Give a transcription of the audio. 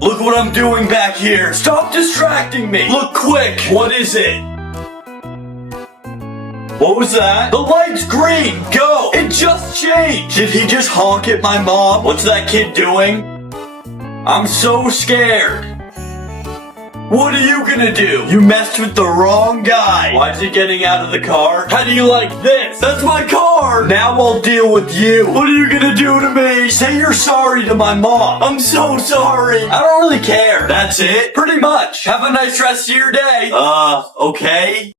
Look what I'm doing back here. Stop distracting me. Look quick. What is it? What was that? The light's green. Go. It just changed. Did he just honk at my mom? What's that kid doing? I'm so scared. What are you gonna do? You messed with the wrong guy. Why is he getting out of the car? How do you like this? That's my car. Now I'll deal with you. What are you gonna do to me? Say you're sorry to my mom. I'm so sorry. I don't really care. That's it. Pretty much. Have a nice rest of your day. Okay.